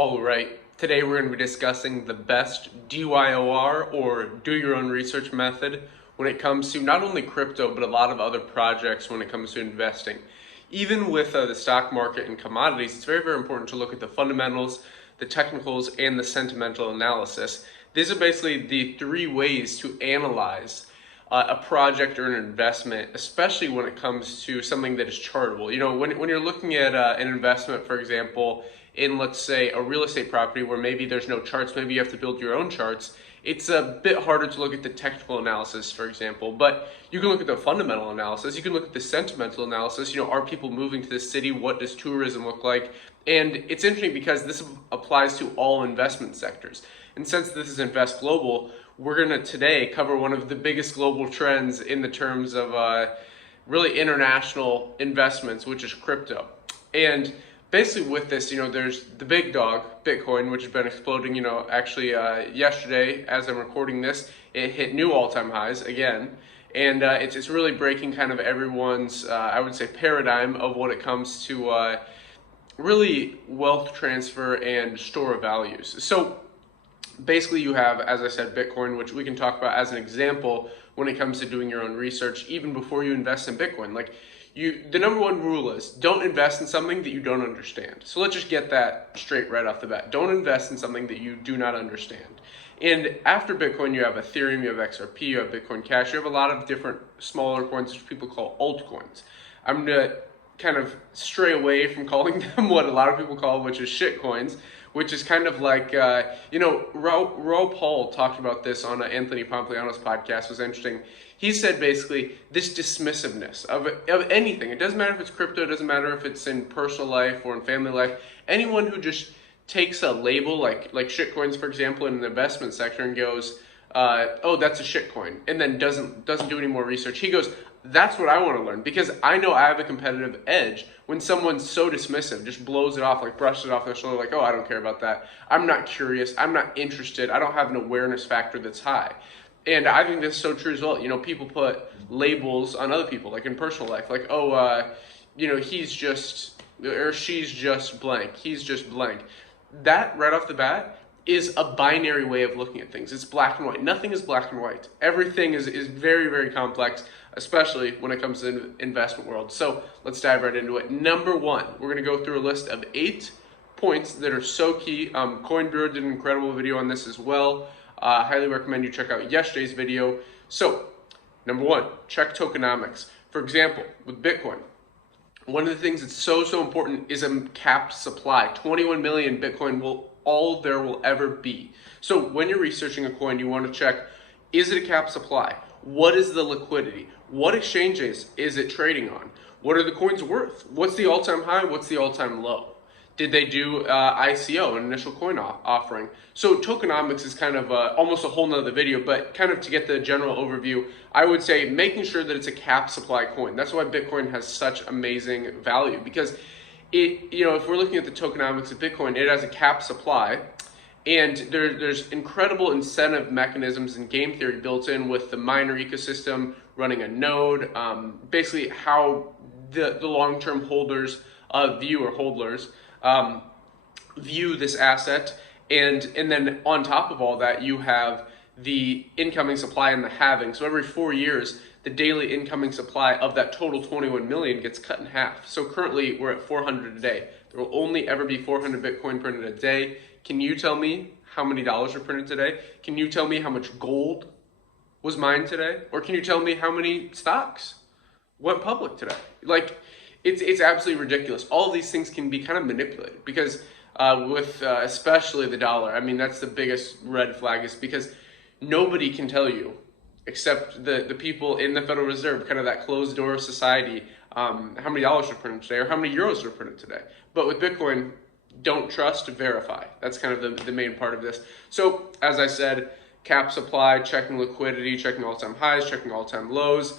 All right, today we're going to be discussing the best DYOR or do your own research method when it comes to not only crypto but a lot of other projects when it comes to investing. Even with the stock market and commodities, it's very important to look at the fundamentals, the technicals, and the sentimental analysis. These are basically the three ways to analyze a project or an investment, especially when it comes to something that is chartable. When you're looking at an investment, for example, in, let's say, a real estate property where maybe there's no charts, maybe you have to build your own charts, it's a bit harder to look at the technical analysis, for example, but you can look at the fundamental analysis, you can look at the sentimental analysis. Are people moving to this city? What does tourism look like? And it's interesting because this applies to all investment sectors. And since this is Invest Global, we're going to today cover one of the biggest global trends in the terms of really international investments, which is crypto. And basically with this, there's the big dog, Bitcoin, which has been exploding. Actually yesterday, as I'm recording this, it hit new all-time highs again. And it's really breaking kind of everyone's, I would say, paradigm of what it comes to really wealth transfer and store of values. So basically you have, as I said, Bitcoin, which we can talk about as an example when it comes to doing your own research, even before you invest in Bitcoin. The number one rule is don't invest in something that you don't understand. So let's just get that straight right off the bat. Don't invest in something that you do not understand. And after Bitcoin, you have Ethereum, you have XRP, you have Bitcoin Cash, you have a lot of different smaller coins, which people call altcoins. I'm going to kind of stray away from calling them what a lot of people call, which is shit coins, which is kind of like, Raul Paul talked about this on Anthony Pompliano's podcast. Was interesting. He said basically this dismissiveness of anything. It doesn't matter if it's crypto, it doesn't matter if it's in personal life or in family life. Anyone who just takes a label like shitcoins, for example, in the investment sector and goes, oh, that's a shitcoin, and then doesn't do any more research. He goes, that's what I want to learn, because I know I have a competitive edge when someone's so dismissive, just blows it off, like brushes it off their shoulder, like, oh, I don't care about that. I'm not curious. I'm not interested. I don't have an awareness factor that's high. And I think that's so true as well. People put labels on other people, like in personal life, like, oh, he's just, or she's just blank. He's just blank. That right off the bat is a binary way of looking at things. It's black and white. Nothing is black and white. Everything is very, very complex, especially when it comes to the investment world. So let's dive right into it. Number one, we're going to go through a list of 8 points that are so key. Coin Bureau did an incredible video on this as well. Highly recommend you check out yesterday's video. So number one, check tokenomics. For example, with Bitcoin, one of the things that's so important is a capped supply. 21 million Bitcoin all there will ever be. So when you're researching a coin, you want to check, is it a capped supply? What is the liquidity? What exchanges is it trading on? What are the coins worth? What's the all-time high? What's the all-time low? Did they do ICO, an initial coin offering? So tokenomics is kind of almost a whole nother video, but kind of to get the general overview, I would say making sure that it's a capped supply coin. That's why Bitcoin has such amazing value, because if we're looking at the tokenomics of Bitcoin, it has a capped supply, and there's incredible incentive mechanisms and game theory built in with the miner ecosystem running a node, basically how the long-term holders view this asset, and then on top of all that, you have the incoming supply and the halving. So every 4 years, the daily incoming supply of that total 21 million gets cut in half. So currently we're at 400 a day. There will only ever be 400 Bitcoin printed a day. Can you tell me how many dollars are printed today? Can you tell me how much gold was mined today? Or can you tell me how many stocks went public today? It's absolutely ridiculous. All of these things can be kind of manipulated because with especially the dollar, I mean, that's the biggest red flag, is because nobody can tell you except the people in the Federal Reserve, kind of that closed door society, how many dollars are printed today or how many euros are printed today. But with Bitcoin, don't trust, verify. That's kind of the main part of this. So as I said, cap supply, checking liquidity, checking all-time highs, checking all-time lows,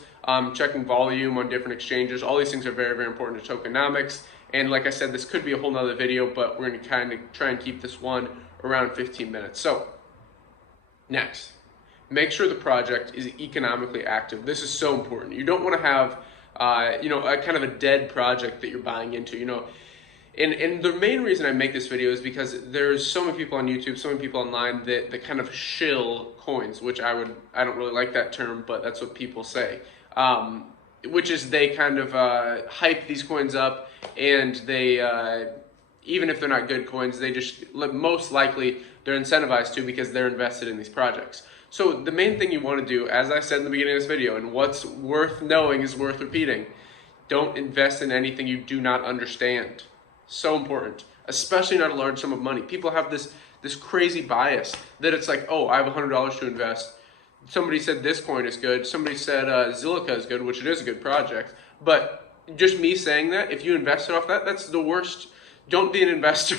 checking volume on different exchanges. All these things are very, very important to tokenomics. And like I said, this could be a whole nother video, but we're going to kind of try and keep this one around 15 minutes. So next, make sure the project is economically active. This is so important. You don't want to have, a kind of a dead project that you're buying into. And the main reason I make this video is because there's so many people on YouTube, so many people online that kind of shill coins, which I don't really like that term, but that's what people say. Which is they kind of hype these coins up, and they even if they're not good coins, they just most likely they're incentivized to because they're invested in these projects. So the main thing you want to do, as I said in the beginning of this video, and what's worth knowing is worth repeating, don't invest in anything you do not understand. So important, especially not a large sum of money. People have this crazy bias that it's like, oh, I have $100 to invest. Somebody said this coin is good. Somebody said Zilliqa is good, which it is a good project. But just me saying that, if you invested off that, that's the worst. Don't be an investor.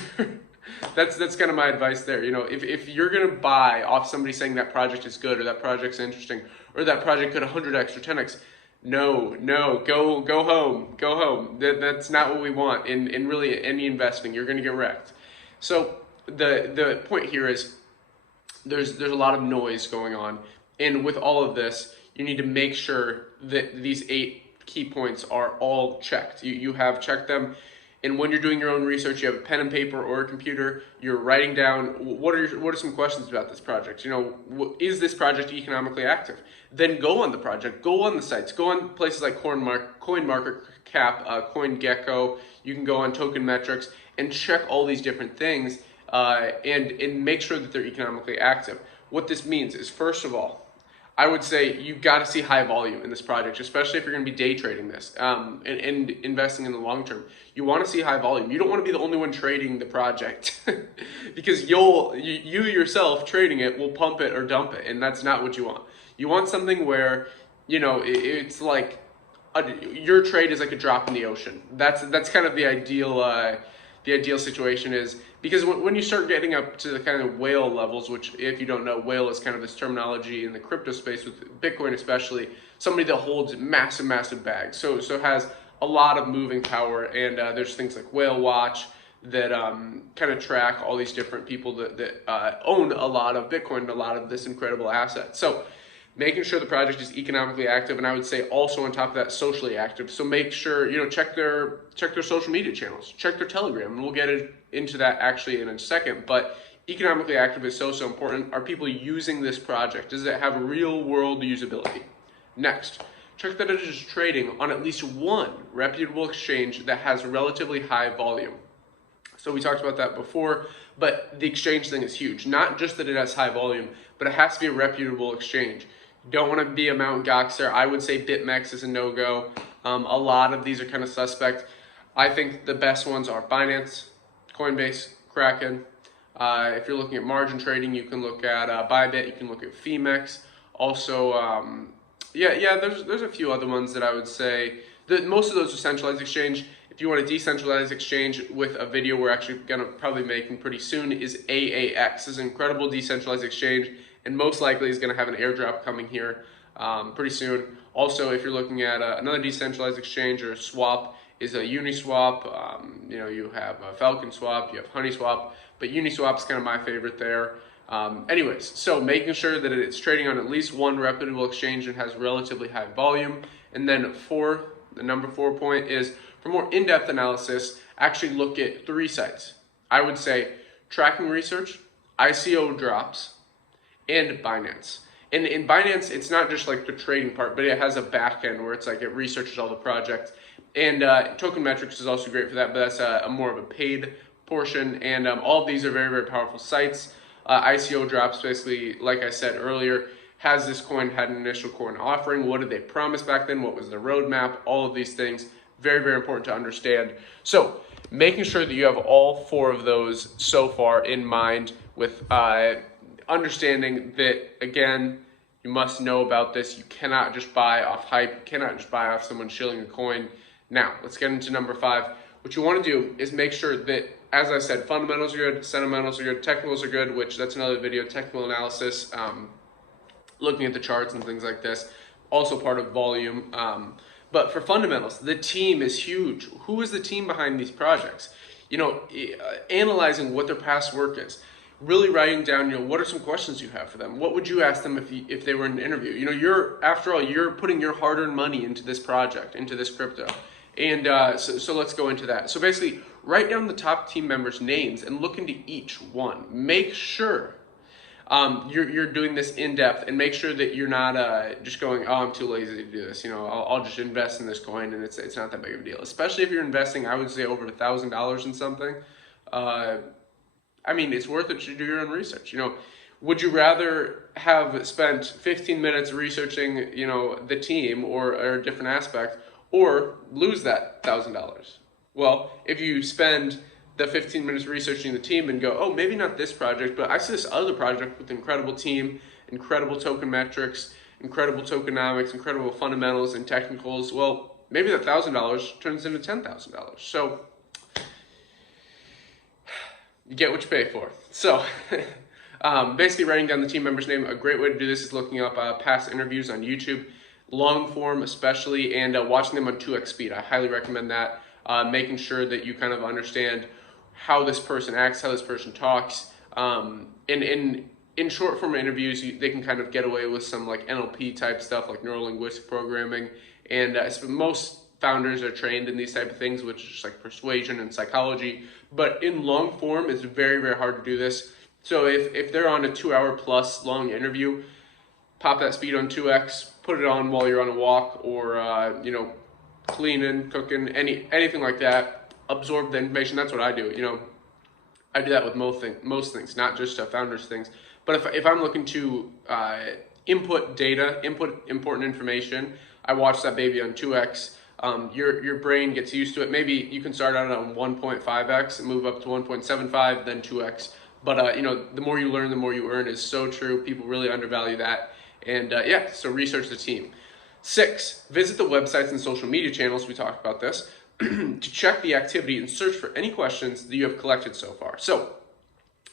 That's kind of my advice there. You know, if you're gonna buy off somebody saying that project is good or that project's interesting or that project could 100x or 10x, no, go home. That's not what we want in really any investing. You're gonna get wrecked. So the point here is there's a lot of noise going on, and with all of this, you need to make sure that these 8 key points are all checked. You have checked them. And when you're doing your own research, you have a pen and paper or a computer, you're writing down what are some questions about this project. You know, is this project economically active? Then go on the project, go on the sites, go on places like CoinMarketCap, CoinGecko. You can go on Token Metrics and check all these different things and make sure that they're economically active. What this means is, first of all, I would say you've got to see high volume in this project, especially if you're going to be day trading this and investing in the long term. You want to see high volume. You don't want to be the only one trading the project because you yourself trading it will pump it or dump it, and that's not what you want. You want something where, you know, it's like your trade is like a drop in the ocean. That's kind of the ideal situation is, because when you start getting up to the kind of whale levels, which if you don't know, whale is kind of this terminology in the crypto space with Bitcoin especially, somebody that holds massive bags, so has a lot of moving power, and there's things like Whale Watch that kind of track all these different people that own a lot of Bitcoin and a lot of this incredible asset. So making sure the project is economically active, and I would say also on top of that, socially active. So make sure, you know, check their social media channels, check their Telegram, and we'll get into that actually in a second. But economically active is so important. Are people using this project? Does it have real world usability? Next, check that it is trading on at least one reputable exchange that has relatively high volume. So we talked about that before, but the exchange thing is huge. Not just that it has high volume, but it has to be a reputable exchange. You don't want to be a Mt. Gox there. I would say BitMEX is a no-go. A lot of these are kind of suspect. I think the best ones are Binance, Coinbase, Kraken. If you're looking at margin trading, you can look at Bybit, you can look at Femex. Also, there's a few other ones that I would say. Most of those are centralized exchange. If you want a decentralized exchange, with a video we're actually gonna probably making pretty soon, is AAX. Is an incredible decentralized exchange, and most likely is gonna have an airdrop coming here pretty soon. Also, if you're looking at another decentralized exchange or a swap, is a Uniswap. You have Falcon Swap, you have Honey Swap, but Uniswap is kind of my favorite there. Anyways, so making sure that it's trading on at least one reputable exchange and has relatively high volume. And then the number 4 point is, for more in-depth analysis, actually look at 3 sites. I would say Tracking Research, ICO Drops, and Binance. And in Binance, it's not just like the trading part, but it has a back end where it's like it researches all the projects. And Token Metrics is also great for that, but that's a more of a paid portion. And all of these are very powerful sites. ICO Drops, basically, like I said earlier, has this coin had an initial coin offering? What did they promise back then? What was the roadmap? All of these things, very important to understand. So making sure that you have all 4 of those so far in mind, with understanding that, again, you must know about this. You cannot just buy off hype. You cannot just buy off someone shilling a coin. Now, let's get into number 5. What you want to do is make sure that, as I said, fundamentals are good, sentimentals are good, technicals are good, which that's another video, technical analysis, looking at the charts and things like this, also part of volume. But for fundamentals, the team is huge. Who is the team behind these projects? You know, analyzing what their past work is, really writing down, you know, what are some questions you have for them? What would you ask them if they were in an interview? You know, after all, you're putting your hard-earned money into this project, into this crypto. And so let's go into that. So basically, write down the top team members' names and look into each one. Make sure you're doing this in depth, and make sure that you're not just going, oh, I'm too lazy to do this. I'll just invest in this coin, and it's not that big of a deal. Especially if you're investing, I would say over $1,000 in something. It's worth it to do your own research. Would you rather have spent 15 minutes researching, the team or a different aspect, or lose that $1,000? Well, if you spend the 15 minutes researching the team and go, oh, maybe not this project, but I see this other project with incredible team, incredible token metrics, incredible tokenomics, incredible fundamentals and technicals, well, maybe that $1,000 turns into $10,000. So you get what you pay for. So basically writing down the team member's name, a great way to do this is looking up past interviews on YouTube, long form especially, and watching them on 2x speed. I highly recommend that. Making sure that you kind of understand how this person acts, how this person talks. In short form interviews, they can kind of get away with some like NLP type stuff, like neuro-linguistic programming. And most founders are trained in these type of things, which is just like persuasion and psychology. But in long form, it's very, very hard to do this. So if they're on a 2-hour plus long interview, pop that speed on 2x, put it on while you're on a walk, or cleaning, cooking, anything like that. Absorb the information. That's what I do. I do that with most things, not just founders things. But if I'm looking to input data, input important information, I watch that baby on 2x. Your brain gets used to it. Maybe you can start out on 1.5x and move up to 1.75, then 2x. But the more you learn, the more you earn is so true. People really undervalue that. And so research the team. 6, visit the websites and social media channels, we talked about this, to check the activity and search for any questions that you have collected so far. So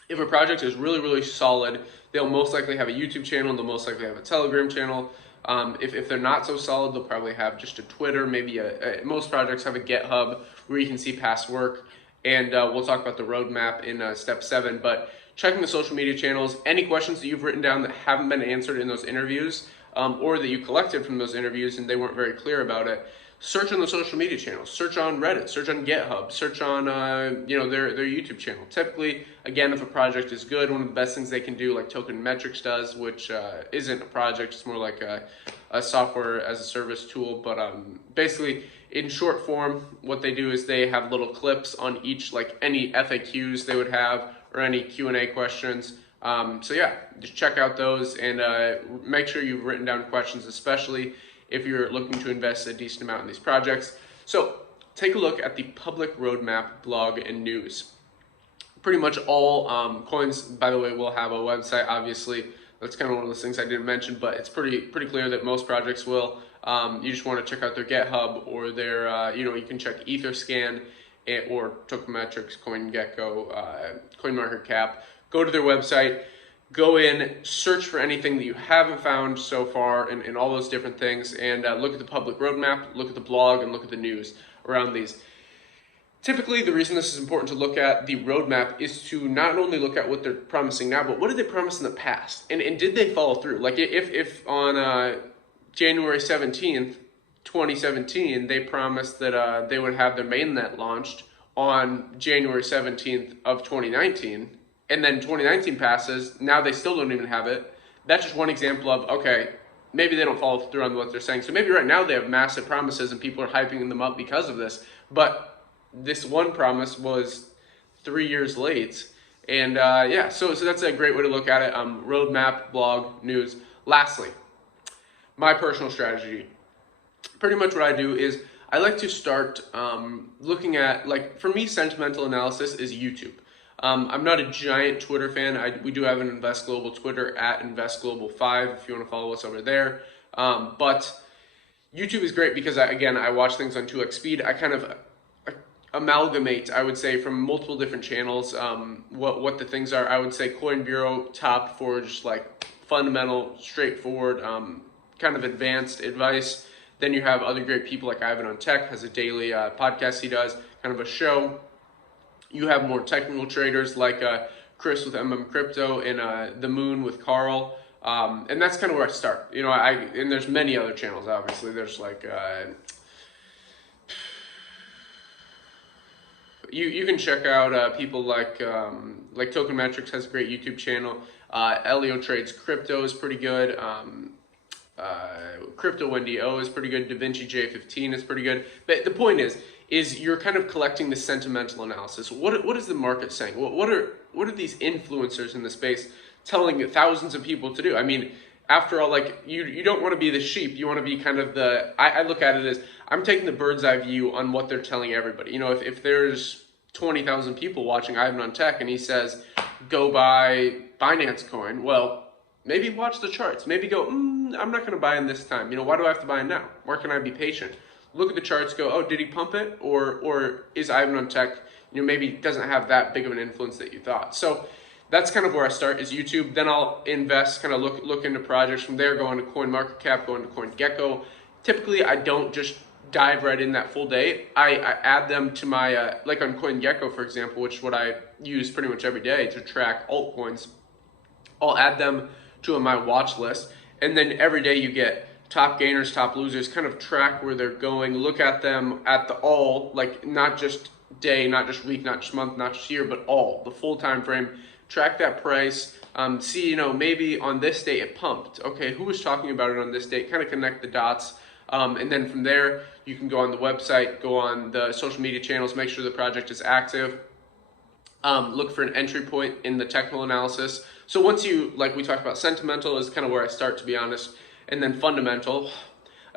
if a project is really, really solid, they'll most likely have a YouTube channel, and they'll most likely have a Telegram channel. If they're not so solid, they'll probably have just a Twitter, maybe most projects have a GitHub where you can see past work. And we'll talk about the roadmap in step 7, but checking the social media channels, any questions that you've written down that haven't been answered in those interviews, or that you collected from those interviews and they weren't very clear about it, search on the social media channels, search on Reddit, search on GitHub, search on their YouTube channel. Typically, again, if a project is good, one of the best things they can do, like Token Metrics does, which isn't a project, it's more like a software as a service tool, but basically in short form, what they do is they have little clips on each, like any FAQs they would have or any Q&A questions. Just check out those and make sure you've written down questions, especially if you're looking to invest a decent amount in these projects. So take a look at the public roadmap, blog, and news. Pretty much all coins, by the way, will have a website, obviously. That's kind of one of those things I didn't mention, but it's pretty clear that most projects will. You just want to check out their GitHub or their, you can check Etherscan or Tokenmetrics, CoinGecko, CoinMarketCap. Go to their website, go in, search for anything that you haven't found so far and all those different things, and look at the public roadmap, look at the blog, and look at the news around these. Typically, the reason this is important to look at the roadmap is to not only look at what they're promising now, but what did they promise in the past? And did they follow through? Like if on January 17th, 2017, they promised that they would have their mainnet launched on January 17th of 2019, and then 2019 passes, now they still don't even have it. That's just one example of, okay, maybe they don't follow through on what they're saying. So maybe right now they have massive promises and people are hyping them up because of this. But this one promise was 3 years late. And so that's a great way to look at it. Roadmap, blog, news. Lastly, my personal strategy. Pretty much what I do is I like to start looking at, like, for me, sentimental analysis is YouTube. I'm not a giant Twitter fan. We do have an Invest Global Twitter at InvestGlobal5 if you want to follow us over there. But YouTube is great because, I watch things on 2x speed. I kind of amalgamate, I would say, from multiple different channels what the things are. I would say Coin Bureau top for just like fundamental, straightforward, kind of advanced advice. Then you have other great people like Ivan on Tech, has a daily podcast he does, kind of a show. You have more technical traders like Chris with Crypto and The Moon with Carl. And that's kind of where I start. And there's many other channels, obviously. There's like you can check out people like Token Metrics has a great YouTube channel. Elio Trades Crypto is pretty good. Crypto Wendy O is pretty good. DaVinci J15 is pretty good. But the point is you're kind of collecting the sentimental analysis. What is the market saying? What are these influencers in the space telling thousands of people to do? I mean, after all, like you don't want to be the sheep. You want to be kind of I look at it as I'm taking the bird's eye view on what they're telling everybody. You know, if there's 20,000 people watching Ivan on Tech and he says, go buy Binance coin, well, maybe watch the charts. Maybe go, I'm not going to buy in this time. You know, why do I have to buy in now? Where can I be patient? Look at the charts, go, oh, did he pump it? Or is Ivan on Tech, you know, maybe doesn't have that big of an influence that you thought. So that's kind of where I start is YouTube. Then I'll invest, kind of look into projects from there, go on to CoinMarketCap, go into CoinGecko. Typically, I don't just dive right in that full day. I add them to my, like on CoinGecko, for example, which is what I use pretty much every day to track altcoins. I'll add them to my watch list. And then every day you get top gainers, top losers, kind of track where they're going, look at them at the all, like not just day, not just week, not just month, not just year, but all, the full time frame. Track that price, see, you know, maybe on this date it pumped. Okay, who was talking about it on this date? Kind of connect the dots. And then from there, you can go on the website, go on the social media channels, make sure the project is active. Look for an entry point in the technical analysis. So once you, like we talked about, sentimental is kind of where I start, to be honest. And then fundamental.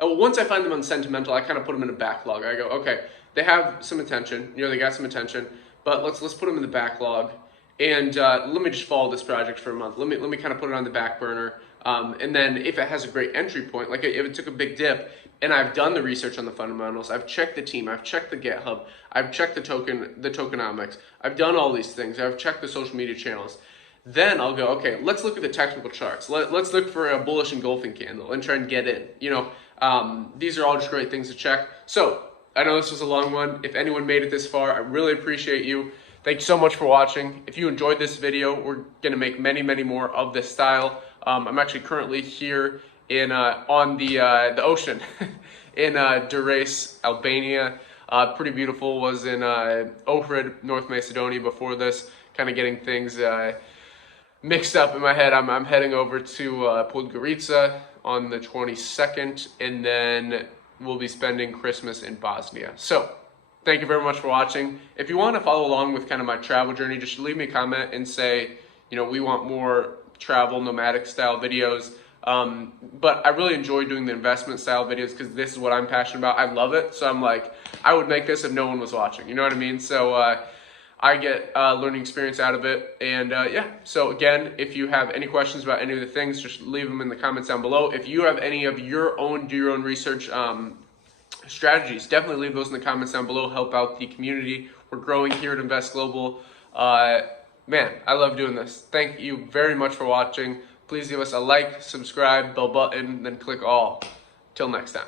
Once I find them on sentimental, I kind of put them in a backlog. I go, okay, they have some attention, you know, they got some attention, but let's put them in the backlog. And let me just follow this project for a month. Let me kind of put it on the back burner. And then if it has a great entry point, like if it took a big dip and I've done the research on the fundamentals, I've checked the team, I've checked the GitHub, I've checked the tokenomics, I've done all these things, I've checked the social media channels. Then I'll go, okay, let's look at the technical charts. Let's look for a bullish engulfing candle and try and get in. You know, these are all just great things to check. So I know this was a long one. If anyone made it this far, I really appreciate you. Thank you so much for watching. If you enjoyed this video, we're gonna make many, many more of this style. I'm actually currently here in on the ocean in Durrës, Albania. Pretty beautiful. Was in Ohrid, North Macedonia before this. Kind of getting things mixed up in my head. I'm heading over to Podgorica on the 22nd, and then we'll be spending Christmas in Bosnia. So thank you very much for watching. If you want to follow along with kind of my travel journey, just leave me a comment and say, you know, we want more travel nomadic style videos. But I really enjoy doing the investment style videos because this is what I'm passionate about. I love it. So I'm like, I would make this if no one was watching. You know what I mean? So I get learning experience out of it. And yeah, so again, if you have any questions about any of the things, just leave them in the comments down below. If you have any of your own, do your own research strategies, definitely leave those in the comments down below. Help out the community. We're growing here at Invest Global. Man, I love doing this. Thank you very much for watching. Please give us a like, subscribe, bell button, then click all. Till next time.